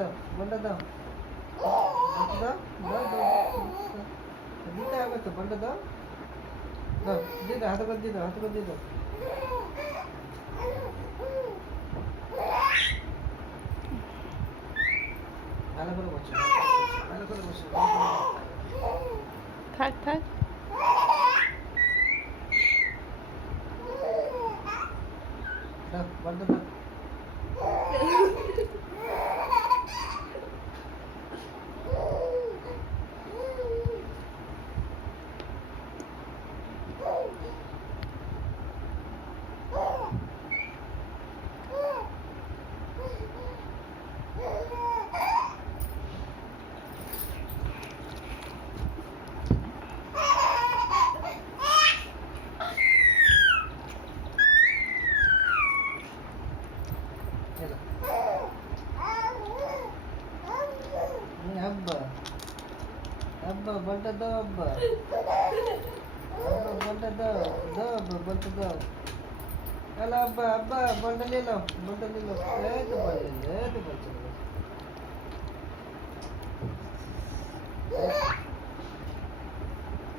দাও বলটা দাও দাও দাও দিতে হবে তো বলটা দাও দাও দিয়ে দাও হাতে করে দিয়ে দাও হাতে করে দিয়ে দাও ভালো করে বসো ভালো করে বসো থাক থাক দাও বলটা দাও আব্বা আব্বা বলটা দাও আব্বা আব্বা বলটা দাও দাও আব্বা বলটা দাও হ্যালো আব্বা আব্বা বলটা নিয়ে নাও বলটা নিয়ে নাও এই তো বল এই তো বলছে